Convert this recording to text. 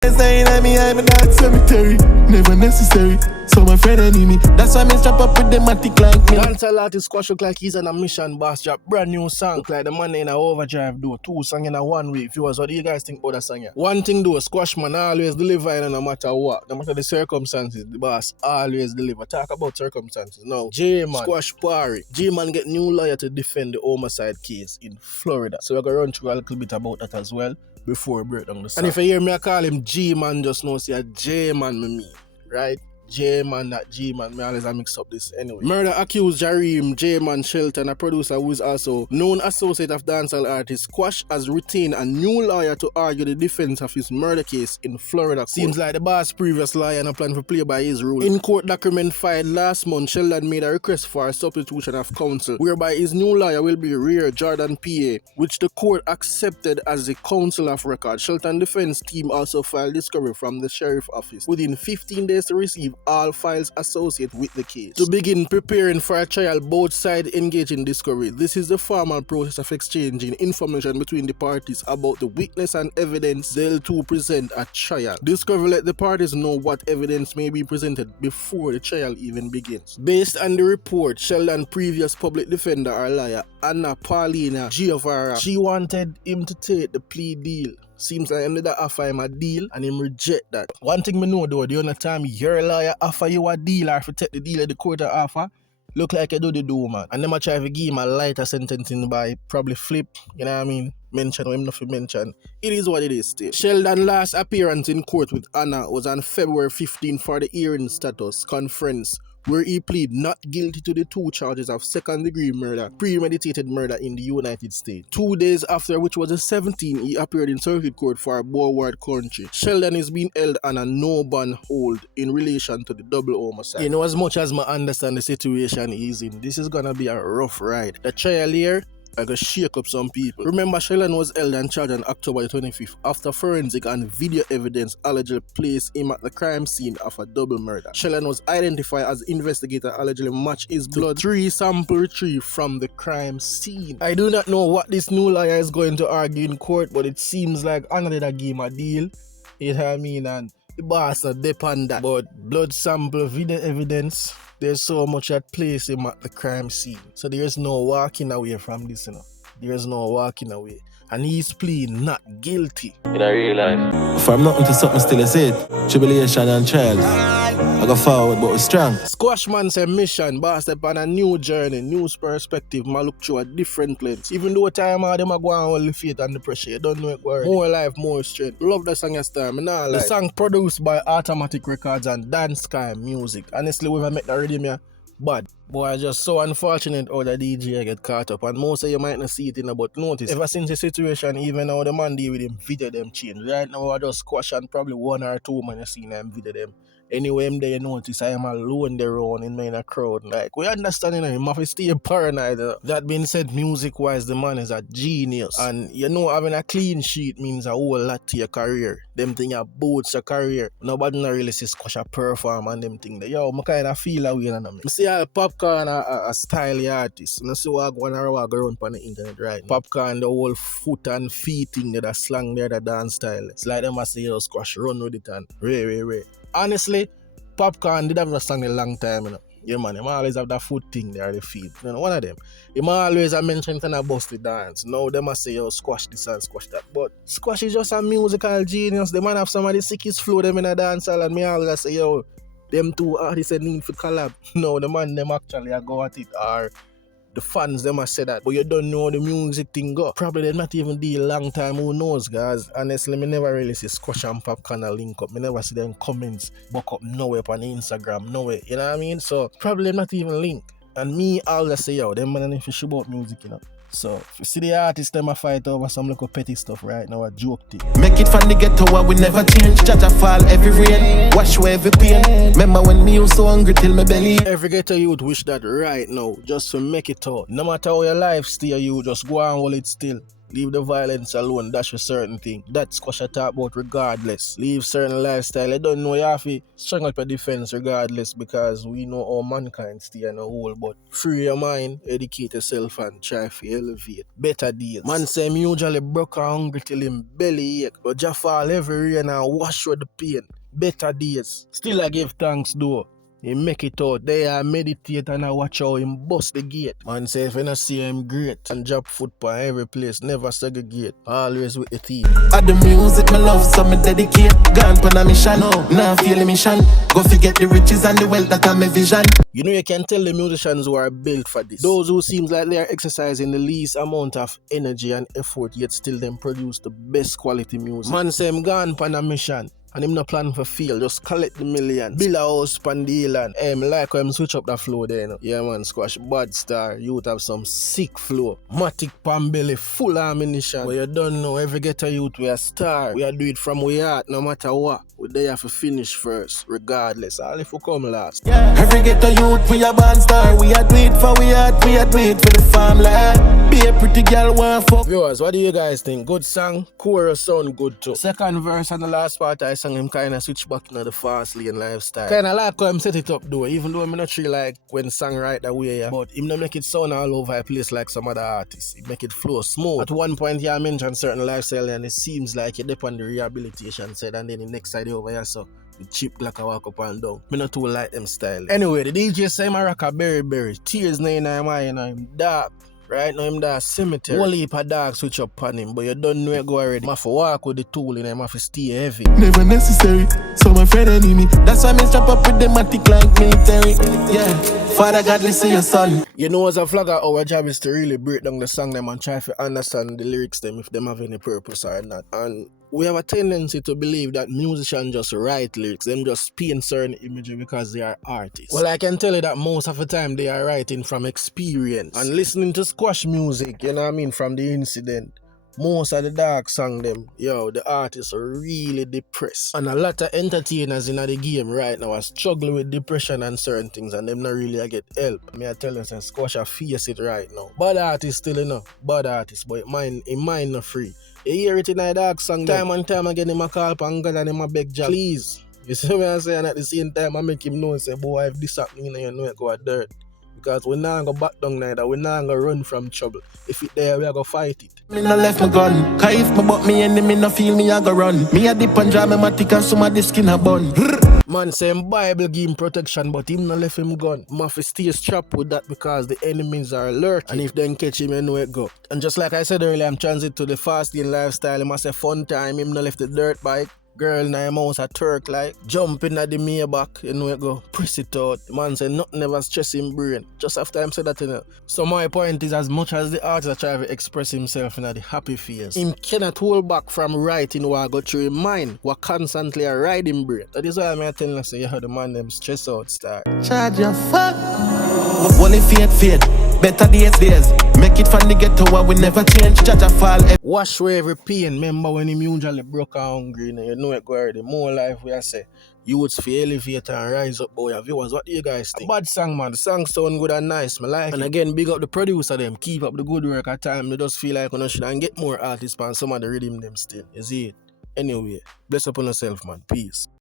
Saying at me, I'm not cemetery, never necessary. So my friend enemy, that's why I strap up with them matic like me. Dancehall artist Squash look like he's on a mission, boss. Drop brand new song. Look like the man in a overdrive do 2 songs in a 1 week. Viewers, what do you guys think about that song here? One thing though, Squash man always deliver no matter what. No matter the circumstances, the boss always deliver. Talk about circumstances. Now, Jman, Squash party. Jman get new lawyer to defend the homicide case in Florida. So we're going to run through a little bit about that as well before we break down the song. And if you hear me, I call him Jman, just know see a Jman me, right? Jman, not Jman. Me always mix up this anyway. Murder accused Jareem Jman Shelton, a producer who is also known associate of dancehall artist Squash, has retained a new lawyer to argue the defense of his murder case in Florida. Seems like the boss' previous lawyer and plan to play by his rule. In court document filed last month, Sheldon made a request for a substitution of counsel, whereby his new lawyer will be Rear Jordan PA, which the court accepted as the counsel of record. Shelton defense team also filed discovery from the sheriff office within 15 days to receive all files associated with the case. To begin preparing for a trial, both sides engage in discovery. This is the formal process of exchanging information between the parties about the witness and evidence they'll to present at trial. Discovery let the parties know what evidence may be presented before the trial even begins. Based on the report, Sheldon's previous public defender or lawyer, Anna Paulina Giovara, she wanted him to take the plea deal. Seems like him did offer him a deal and him reject that. One thing me know though, the only time your lawyer offer you a deal or if you take the deal at the court offer, look like you do man. And them a try to give him a lighter sentencing by probably flip, you know what I mean? Mention or him not mention. It is what it is still. Sheldon's last appearance in court with Anna was on February 15 for the hearing status conference, where he pleaded not guilty to the 2 charges of second-degree murder, premeditated murder in the United States. 2 days after, which was the 17th, he appeared in circuit court for a Broward County. Sheldon is being held on a no-bond hold in relation to the double homicide. You know, as much as I understand the situation he's in, this is gonna be a rough ride. The trial here, I gotta shake up some people. Remember, Sheldon was held and charged on October 25th after forensic and video evidence allegedly placed him at the crime scene of a double murder. Sheldon was identified as investigator allegedly matched his blood 3 sample retrieved from the crime scene. I do not know what this new lawyer is going to argue in court, but it seems like another game a deal. You know what I mean? And the boss not depend that. But blood sample video evidence, there's so much at place him at the crime scene. So there's no walking away from this, you know. There's no walking away. And he's pleading not guilty. In a real life. From nothing to something still is it. Tribulation and trials. I go forward but we're strong. Squash man say mission, boss step on a new journey, new perspective, man look through a different lens. Even though time all them a go on all the faith and the pressure, you don't know it work. More life, more strength. Love the song yesterday, me nah lie. The song produced by Automatic Records and Dancehall Music. Honestly, we have met the rhythm here, but boy, it's just so unfortunate how the DJ get caught up. And most of you might not see it in, but notice, ever since the situation, even how the man deal with him, video them change. Right now, I just squash and probably 1 or 2 man you see them video them. Anyway, I'm there, you notice I am alone there on in a crowd. Like, we understand, you know, him have to stay paranoid. That being said, music-wise, the man is a genius. And, you know, having a clean sheet means a whole lot to your career. Them thing that boosts your career. Nobody not really see Squash a perform and them thing. Yo, I kind of feel away. I see how Popcorn a style artist. I see what I go around on the internet right now. Popcorn, the whole foot and feet thing, that slang there, the dance style. It's like them I say, yo, Squash, run with it and ray. Honestly, Popcorn did have a song a long time, you know. Yeah, man, him always have that foot thing there, the feet. You know, one of them. Him always a mention kind of bust the dance. Now them a say, yo, Squash this and Squash that. But Squash is just a musical genius. The man have some of the sickest flow them in a dancehall, and me always say, yo, them 2 artists need for collab. No, the man them actually a go at it, or the fans them a say that, but you don't know the music thing go. Probably they not even deal long time, who knows, guys. Honestly, me never really see Squash and Popcorn a link up. Me never see them comments buck up nowhere on Instagram, nowhere. You know what I mean? So probably not even link. And me always say, yo, them man ain't fish about music, you know. So, if you see the artists, them a fight over some little petty stuff right now, a joke thing. Make it from the ghetto where we never change. Jaja fall every rain, wash away every pain. Remember when me was so hungry till my belly. Every ghetto youth wish that right now, just to make it out. No matter how your life stay, you just go and hold it still. Leave the violence alone, that's a certain thing. That's Squash talk about regardless. Leave certain lifestyle. I don't know, you have to strong up your defense regardless because we know how mankind stay in a hole. But free your mind, educate yourself and try to elevate. Better days. Man say him usually broke and hungry till him belly ache. But Jah fall every rain and wash with the pain. Better days. Still I give thanks though. He make it out there, I meditate and I watch how him bust the gate. Man say if you not see him great and drop foot on every place, never segregate, always with the team. At the music, my love, so me dedicate. Gone on a mission, now feel the mission. Go forget the riches and the wealth that I'm a vision. You know you can tell the musicians who are built for this. Those who seems like they are exercising the least amount of energy and effort, yet still them produce the best quality music. Man say him gone on a mission. And him no plan for fail, just collect the millions. Build a house pan the island. Me like how him switch up the flow there, you know. Yeah man, Squash, bad star. You would have some sick flow. Matic pan belly, full ammunition. But you don't know, every ghetto youth we a star. We are do it from we heart, no matter what. We there to finish first, regardless. All if we come last. Yeah. Every ghetto youth we a band star. We a do it for we heart, we a do it for the family. Be a pretty girl, one fuck. Viewers, what do you guys think? Good song, chorus sound good too. Second verse and the last part I sang him kind of switch back into the fast lane lifestyle. Kind of like how him set it up though, even though I'm not sure like when song right that way, yeah. But him not make it sound all over a place like some other artists. He make it flow smooth. At one point, yeah, I mentioned certain lifestyle and it seems like you dip on the rehabilitation side and then the next side over here, so the cheap black I walk up and down. Me not too like them style. Anyway, the DJ say my rock a berry. Tears na in my eye and I'm dark. Right now, him that cemetery. Whole heap of dogs switch up on him, but you don't know it go already. I have to walk with the tool and I have to stay heavy. Never necessary, so my friend enemy. That's why me strap up with the matic like military. Yeah, Father God, listen your son. You know, as a flagger, our job is to really break down the song them and try to understand the lyrics them if them have any purpose or not. And we have a tendency to believe that musicians just write lyrics, them just paint certain imagery because they are artists. Well, I can tell you that most of the time they are writing from experience and listening to Squash music, you know what I mean, from the incident. Most of the dark song them, yo, the artists are really depressed. And a lot of entertainers in the game right now are struggling with depression and certain things and them not really get help. Me I tell you, Squash face it right now. Bad artists still enough, bad artists, but it mind not free. You hear it in a dark song time and time again, him a call upon God and him a beg Jah, please. You see what I'm saying? At the same time, I make him know and say, boy, if this happening, you know it go a dirt. Because we not go back down neither, we not go run from trouble. If it there, we are go fight it. Me no left my gun, cause if me but me enemy no feel me, I go run. Me a dip and draw me matic and some of the skin a bun. Man say him Bible give him protection, but him no left him gun. Him have to stay strapped with that because the enemies are alert. And if they catch him, you know it go. And just like I said earlier, I'm transit to the fast lane lifestyle. Him must say fun time, him no left the dirt bike. Girl na him house a Turk like jumping at the Maybach, you know it go, press it out. The man say nothing never stress him brain. Just after him say that, you know. So my point is, as much as the artist try to express himself in the happy phase, him cannot hold back from writing what go through his mind, what constantly a riding brain. That is why I'm telling you, say, yeah, the man them stress out star. Charge your fuck. Only fate. Better days. Make it from the ghetto where we never change. Judge a fall. Wash away every pain. Remember when him usually broke and hungry, you know it go already. More life we I say. Youths for elevate and rise up, boy. Viewers, what do you guys think? Bad song, man. The song sound good and nice, me like. And again, big up the producer them. Keep up the good work at time. They just feel like we should and get more artists and some of the rhythm them still. You see it? Anyway, bless up on yourself, man. Peace.